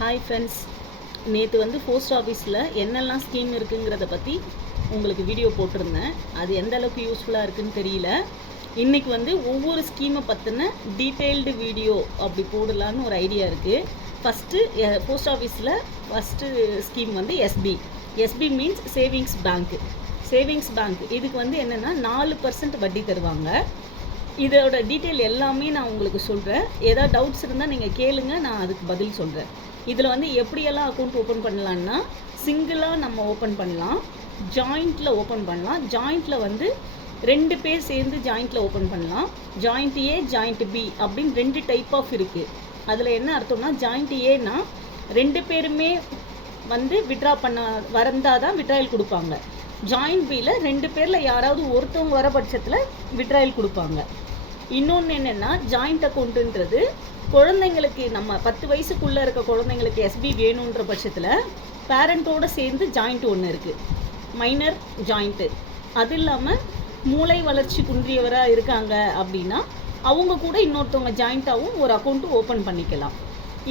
Hi friends, நேற்று வந்து post ஆஃபீஸில் என்னெல்லாம் ஸ்கீம் இருக்குங்கிறத பற்றி உங்களுக்கு வீடியோ போட்டிருந்தேன். அது எந்த அளவுக்கு யூஸ்ஃபுல்லாக இருக்குதுன்னு தெரியல. இன்றைக்கி வந்து ஒவ்வொரு ஸ்கீமை பற்றின டீட்டெயில்டு வீடியோ அப்படி போடலான்னு ஒரு ஐடியா இருக்குது. ஃபஸ்ட்டு போஸ்ட் ஆஃபீஸில் ஃபஸ்ட்டு ஸ்கீம் வந்து எஸ்பி மீன்ஸ் சேவிங்ஸ் பேங்க். இதுக்கு வந்து என்னென்னா 4% வட்டி தருவாங்க. இதோட டீட்டெயில் எல்லாமே நான் உங்களுக்கு சொல்கிறேன். ஏதாவது டவுட்ஸ் இருந்தால் நீங்கள் கேளுங்க, நான் அதுக்கு பதில் சொல்கிறேன். இதில் வந்து எப்படியெல்லாம் அக்கௌண்ட் ஓப்பன் பண்ணலான்னா, சிங்கிளாக நம்ம ஓப்பன் பண்ணலாம், ஜாயிண்ட்டில் ஓப்பன் பண்ணலாம். ஜாயிண்ட்டில் வந்து 2 பேர் சேர்ந்து ஜாயிண்ட்டில் ஓப்பன் பண்ணலாம். ஜாயிண்ட் ஏ, ஜாயிண்ட் பி அப்படின்னு 2 டைப் ஆஃப் இருக்குது. அதில் என்ன அர்த்தம்னா, ஜாயிண்ட் ஏன்னா 2 பேருமே வந்து விட்ரா பண்ண வரந்தால் தான் விட்ராயல் கொடுப்பாங்க. ஜாயிண்ட் பியில் 2 பேரில் யாராவது ஒருத்தவங்க வர பட்சத்தில் விட்ராயல் கொடுப்பாங்க. இன்னொன்று என்னென்னா, ஜாயிண்ட் அக்கௌண்ட்டுன்றது குழந்தைங்களுக்கு, நம்ம 10 வயசுக்குள்ளே இருக்க குழந்தைங்களுக்கு எஸ்பி வேணுன்ற பட்சத்தில் பேரண்ட்டோடு சேர்ந்து ஜாயிண்ட் ஒன்று இருக்குது, மைனர் ஜாயிண்ட்டு. அது இல்லாமல் மூளை வளர்ச்சி குன்றியவராக இருக்காங்க அப்படின்னா அவங்க கூட இன்னொருத்தவங்க ஜாயிண்ட்டாகவும் ஒரு அக்கௌண்ட்டு ஓப்பன் பண்ணிக்கலாம்.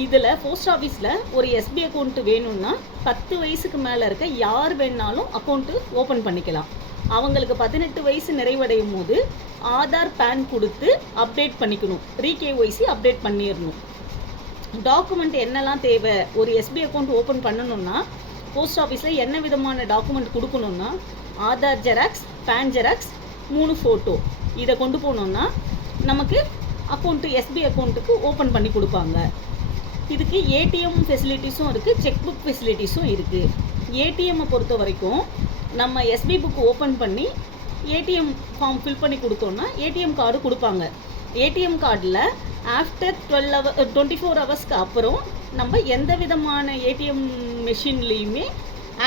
இதில் போஸ்ட் ஆஃபீஸில் ஒரு எஸ்பி அக்கௌண்ட்டு வேணும்னா 10 வயசுக்கு மேலே இருக்க யார் வேணாலும் அக்கௌண்ட்டு ஓப்பன் பண்ணிக்கலாம். அவங்களுக்கு 18 வயசு நிறைவடையும் போது ஆதார் பேன் கொடுத்து அப்டேட் பண்ணிக்கணும், ரீகேஒய்சி அப்டேட் பண்ணிடணும். டாக்குமெண்ட் என்னெல்லாம் தேவை, ஒரு எஸ்பி அக்கௌண்ட் ஓப்பன் பண்ணணும்னா போஸ்ட் ஆஃபீஸில் என்ன விதமான டாக்குமெண்ட் கொடுக்கணுன்னா, Aadhaar xerox, PAN xerox, 3 photo. இதை கொண்டு போனோன்னா நமக்கு அக்கௌண்ட்டு, எஸ்பி அக்கௌண்ட்டுக்கு ஓப்பன் பண்ணி கொடுப்பாங்க. இதுக்கு ஏடிஎம் ஃபெசிலிட்டிஸும் இருக்குது, செக் புக் ஃபெசிலிட்டிஸும் இருக்குது. ஏடிஎம்மை பொறுத்த வரைக்கும் நம்ம எஸ்பி புக் ஓப்பன் பண்ணி ஏடிஎம் ஃபார்ம் ஃபில் பண்ணி கொடுத்தோன்னா ஏடிஎம் கார்டு கொடுப்பாங்க. ஏடிஎம் கார்டில் ஆஃப்டர் 24 ஹவர்ஸ்க்கு அப்புறம் நம்ம எந்த விதமான ஏடிஎம் மிஷின்லேயுமே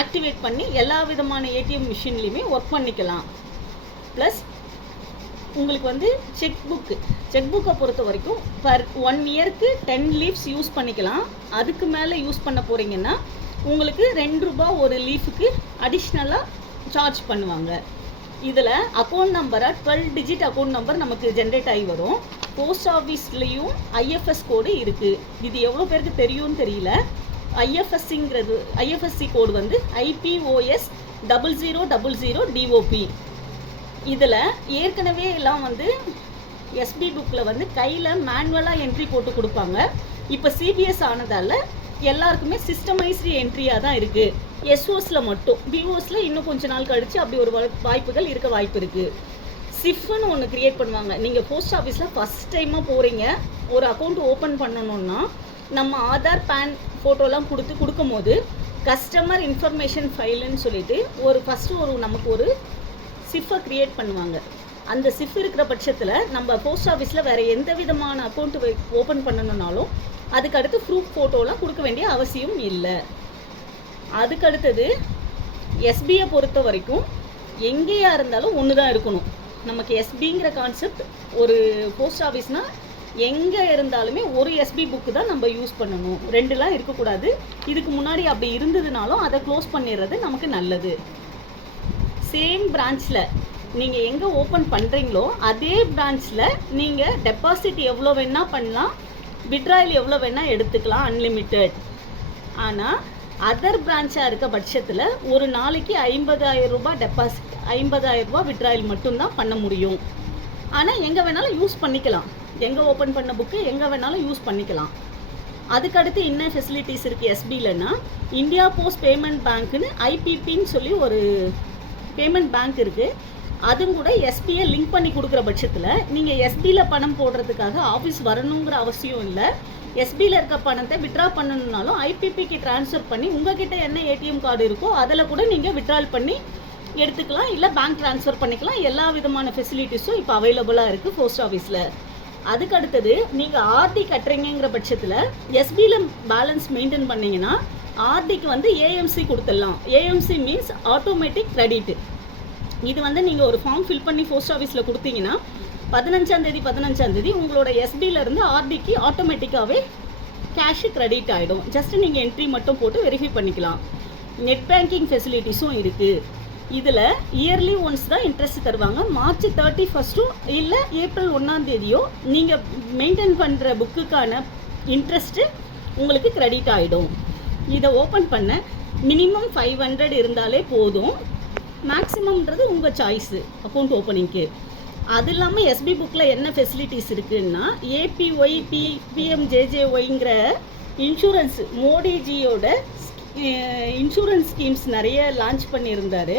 ஆக்டிவேட் பண்ணி எல்லா விதமான ஏடிஎம் மிஷின்லேயுமே ஒர்க் பண்ணிக்கலாம். ப்ளஸ் உங்களுக்கு வந்து செக் புக்கை பொறுத்த வரைக்கும் பர் 1 இயருக்கு 10 லீஃப்ஸ் யூஸ் பண்ணிக்கலாம். அதுக்கு மேலே யூஸ் பண்ண போகிறீங்கன்னா உங்களுக்கு ₹2 ஒரு லீஃபுக்கு அடிஷ்னலாக சார்ஜ் பண்ணுவாங்க. இதில் அக்கௌண்ட் நம்பரை 12 டிஜிட் அக்கௌண்ட் நம்பர் நமக்கு ஜென்ரேட் ஆகி வரும். போஸ்ட் ஆஃபீஸ்லேயும் ஐஎஃப்எஸ் கோடு இருக்குது. இது எவ்வளோ பேருக்கு தெரியும்னு தெரியல. ஐஎஃப்எஸ்சி கோடு வந்து IPOS 0000 DOP. இதில் ஏற்கனவே எல்லாம் வந்து எஸ்பி புக்கில் வந்து கையில் மேனுவலாக என்ட்ரி போட்டு கொடுப்பாங்க. இப்போ சிபிஎஸ் ஆனதால் எல்லாருக்குமே சிஸ்டமைஸ்டு என்ட்ரியாக தான் இருக்குது. எஸ்ஓஸில் மட்டும், பிஓஸில் இன்னும் கொஞ்ச நாள் கழித்து அப்படி ஒரு வாய்ப்புகள் இருக்க வாய்ப்பு இருக்குது. சிஃப்னு ஒன்று க்ரியேட் பண்ணுவாங்க. நீங்கள் போஸ்ட் ஆஃபீஸில் ஃபஸ்ட் டைமாக போகிறீங்க, ஒரு அக்கௌண்ட் ஓப்பன் பண்ணணுன்னா நம்ம ஆதார் பேன் ஃபோட்டோலாம் கொடுக்கும் போது கஸ்டமர் இன்ஃபர்மேஷன் ஃபைலுன்னு சொல்லிட்டு நமக்கு ஒரு சிஃபை க்ரியேட் பண்ணுவாங்க. அந்த சிஃப் இருக்கிற பட்சத்தில் நம்ம போஸ்ட் ஆஃபீஸில் வேறு எந்த விதமான அக்கௌண்ட்டு ஓப்பன் பண்ணணுன்னாலும் அதுக்கு அடுத்து ப்ரூஃப் ஃபோட்டோலாம் கொடுக்க வேண்டிய அவசியம் இல்லை. அதுக்கு அடுத்தது எஸ்பியை பொறுத்த வரைக்கும் எங்கேயா இருந்தாலும் ஒன்று தான் இருக்கணும். நமக்கு எஸ்பிங்கிற கான்செப்ட், ஒரு போஸ்ட் ஆஃபீஸ்னால் எங்கே இருந்தாலுமே ஒரு எஸ்பி புக்கு தான் நம்ம யூஸ் பண்ணணும், 2லாம் இருக்கக்கூடாது. இதுக்கு முன்னாடி அப்படி இருந்ததுனாலும் அதை க்ளோஸ் பண்ணிடுறது நமக்கு நல்லது. சேம் பிரான்ச்சில் நீங்கள் எங்கே ஓப்பன் பண்ணுறீங்களோ அதே பிரான்ச்சில் நீங்கள் டெபாசிட் எவ்வளோ வேணால் பண்ணலாம், விட்ராயல் எவ்வளோ வேணால் எடுத்துக்கலாம், அன்லிமிட்டெட். ஆனால் அதர் பிரான்ச்சாக இருக்க பட்சத்தில் ஒரு நாளைக்கு ₹50,000 டெபாசிட், ₹50,000 விட்ராயல் மட்டும்தான் பண்ண முடியும். ஆனால் எங்கே வேணாலும் யூஸ் பண்ணிக்கலாம், எங்கே ஓப்பன் பண்ண புக்கு எங்கே வேணாலும் யூஸ் பண்ணிக்கலாம். அதுக்கடுத்து என்ன ஃபெசிலிட்டிஸ் இருக்குது எஸ்பிலன்னா, இந்தியா போஸ்ட் பேமெண்ட் பேங்க்குன்னு ஐபிபின்னு சொல்லி ஒரு பேமெண்ட் பேங்க் இருக்குது. அதுவும் கூட எஸ்பியை லிங்க் பண்ணி கொடுக்குற பட்சத்தில் நீங்கள் எஸ்பியில் பணம் போடுறதுக்காக ஆஃபீஸ் வரணுங்கிற அவசியம் இல்லை. எஸ்பியில் இருக்க பணத்தை விட்ரா பண்ணணுன்னாலும் ஐபிபிக்கு ட்ரான்ஸ்ஃபர் பண்ணி உங்ககிட்ட என்ன ஏடிஎம் கார்டு இருக்கோ அதில் கூட நீங்கள் விட்ரால் பண்ணி எடுத்துக்கலாம், இல்லை பேங்க் ட்ரான்ஸ்ஃபர் பண்ணிக்கலாம். எல்லா விதமான ஃபெசிலிட்டிஸும் இப்போ அவைலபிளாக இருக்குது போஸ்ட் ஆஃபீஸில். அதுக்கு அடுத்தது நீங்கள் ஆர்டி கட்டுறீங்கிற பட்சத்தில் எஸ்பியில் பேலன்ஸ் மெயின்டைன் பண்ணிங்கன்னா ஆர்டிக்கு வந்து ஏஎம்சி கொடுத்துடலாம். AMC means automatic credit. இது வந்து நீங்கள் ஒரு ஃபார்ம் ஃபில் பண்ணி போஸ்ட் ஆஃபீஸில் கொடுத்தீங்கன்னா 15ஆம் தேதி உங்களோட எஸ்பியிலேருந்து ஆர்டிக்கு ஆட்டோமேட்டிக்காகவே கேஷு கிரெடிட் ஆகிடும். ஜஸ்ட் நீங்கள் என்ட்ரி மட்டும் போட்டு வெரிஃபை பண்ணிக்கலாம். நெட் பேங்கிங் ஃபெசிலிட்டிஸும் இருக்குது. இதில் இயர்லி ஒன்ஸ் தான் இன்ட்ரெஸ்ட் தருவாங்க. மார்ச் 31 இல்லை ஏப்ரல் 1 நீங்கள் மெயின்டைன் பண்ணுற புக்குக்கான இன்ட்ரெஸ்ட்டு உங்களுக்கு கிரெடிட் ஆகிடும். இதை ஓப்பன் பண்ண மினிமம் 500 இருந்தாலே போதும். மேக்ஸிமம்ன்றது உங்கள் சாய்ஸு அக்கௌண்ட் ஓப்பனிங்க்கு. அது இல்லாமல் எஸ்பி புக்கில் என்ன ஃபெசிலிட்டிஸ் இருக்குன்னா, ஏபிஒய் பிஎம்ஜேஜேஒய்ங்கிற இன்சூரன்ஸ் மோடிஜியோட இன்சூரன்ஸ் ஸ்கீம்ஸ் நிறைய லான்ச் பண்ணியிருந்தார்.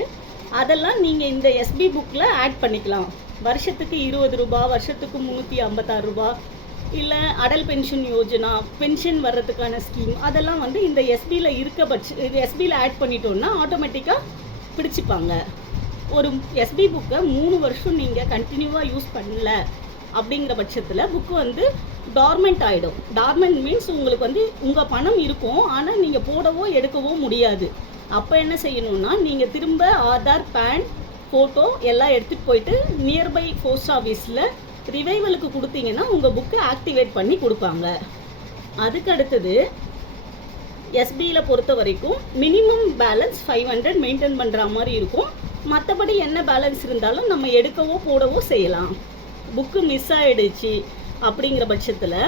அதெல்லாம் நீங்கள் இந்த எஸ்பி புக்கில் ஆட் பண்ணிக்கலாம். வருஷத்துக்கு 20 ரூபா, வருஷத்துக்கு 356 ரூபா, இல்லை அடல் பென்ஷன் யோஜனா, பென்ஷன் வர்றதுக்கான ஸ்கீம், அதெல்லாம் வந்து இந்த எஸ்பியில் இது எஸ்பியில் ஆட் பண்ணிட்டோன்னா ஆட்டோமேட்டிக்காக பிடிச்சிப்பாங்க. ஒரு எஸ்பி புக்கை 3 வருஷம் நீங்கள் கண்டினியூவாக யூஸ் பண்ணல அப்படிங்கிற பட்சத்தில் புக்கு வந்து டார்மெண்ட் ஆகிடும். டார்மெண்ட் மீன்ஸ் உங்களுக்கு வந்து உங்கள் பணம் இருக்கும், ஆனால் நீங்கள் போடவோ எடுக்கவோ முடியாது. அப்போ என்ன செய்யணும்னா, நீங்கள் திரும்ப ஆதார், பேன், ஃபோட்டோ எல்லாம் எடுத்துகிட்டு போயிட்டு நியர்பை போஸ்ட் ஆஃபீஸில் ரிவைவலுக்கு கொடுத்தீங்கன்னா உங்கள் புக்கை ஆக்டிவேட் பண்ணி கொடுப்பாங்க. அதுக்கு அடுத்தது எஸ்பியில் பொறுத்த வரைக்கும் மினிமம் பேலன்ஸ் 500 மெயின்டைன் பண்ணுற மாதிரி இருக்கும். மற்றபடி என்ன பேலன்ஸ் இருந்தாலும் நம்ம எடுக்கவோ போடவோ செய்யலாம். புக்கு மிஸ் ஆகிடுச்சு அப்படிங்கிற பட்சத்தில்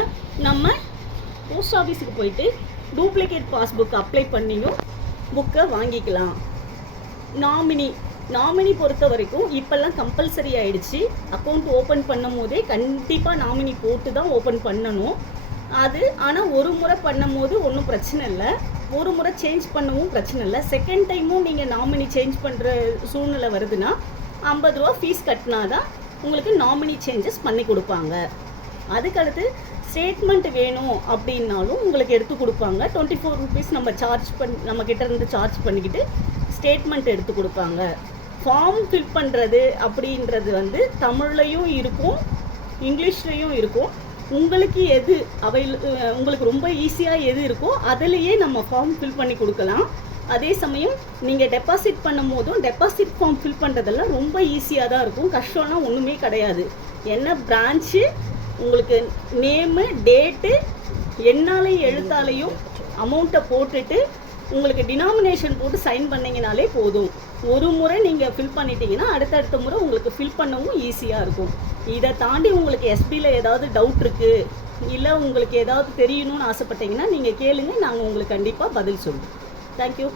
நம்ம போஸ்ட் ஆஃபீஸுக்கு போயிட்டு டூப்ளிகேட் பாஸ்புக் அப்ளை பண்ணியும் புக்கை வாங்கிக்கலாம். நாமினி பொறுத்த வரைக்கும் இப்போல்லாம் கம்பல்சரி ஆகிடுச்சு. அக்கௌண்ட் ஓப்பன் பண்ணும் போதே கண்டிப்பாக நாமினி போட்டு தான் ஓப்பன் பண்ணணும். அது ஆனால் ஒரு முறை பண்ணும் போது ஒன்றும் பிரச்சனை இல்லை, ஒரு முறை சேஞ்ச் பண்ணவும் பிரச்சனை இல்லை. செகண்ட் டைமும் நீங்கள் நாமினி சேஞ்ச் பண்ணுற சூழ்நிலை வருதுன்னா 50 ரூபா ஃபீஸ் கட்டினா தான் உங்களுக்கு நாமினி சேஞ்சஸ் பண்ணி கொடுப்பாங்க. அதுக்கடுத்து ஸ்டேட்மெண்ட் வேணும் அப்படின்னாலும் உங்களுக்கு எடுத்து கொடுப்பாங்க. 24 ருபீஸ் நம்ம கிட்ட இருந்து சார்ஜ் பண்ணிக்கிட்டு ஸ்டேட்மெண்ட் எடுத்து கொடுப்பாங்க. ஃபார்ம் ஃபில் பண்ணுறது அப்படின்றது வந்து தமிழ்லையும் இருக்கும், இங்கிலீஷ்லேயும் இருக்கும். உங்களுக்கு எது உங்களுக்கு ரொம்ப ஈஸியாக எது இருக்கோ அதிலேயே நம்ம ஃபார்ம் ஃபில் பண்ணி கொடுக்கலாம். அதே சமயம் நீங்கள் டெபாசிட் பண்ணும் போதும் டெபாசிட் ஃபார்ம் ஃபில் பண்ணுறதெல்லாம் ரொம்ப ஈஸியாக தான் இருக்கும். கஷ்டம்லாம் ஒன்றுமே கிடையாது. என்ன பிரான்ச்சு, உங்களுக்கு நேமு, டேட்டு, எண்ணாலையும் எழுத்தாலையும் அமௌண்ட்டை போட்டுட்டு உங்களுக்கு டினாமினேஷன் போட்டு சைன் பண்ணிங்கனாலே போதும். ஒரு முறை நீங்கள் ஃபில் பண்ணிட்டீங்கன்னா அடுத்தடுத்த முறை உங்களுக்கு ஃபில் பண்ணவும் ஈஸியாக இருக்கும். இதை தாண்டி உங்களுக்கு எஸ்பியில் ஏதாவது டவுட் இருக்குது, இல்லை உங்களுக்கு ஏதாவது தெரியணும்னு ஆசைப்பட்டீங்கன்னா நீங்கள் கேளுங்க, நாங்கள் உங்களுக்கு கண்டிப்பாக பதில் சொல்லுவோம். தேங்க்யூ.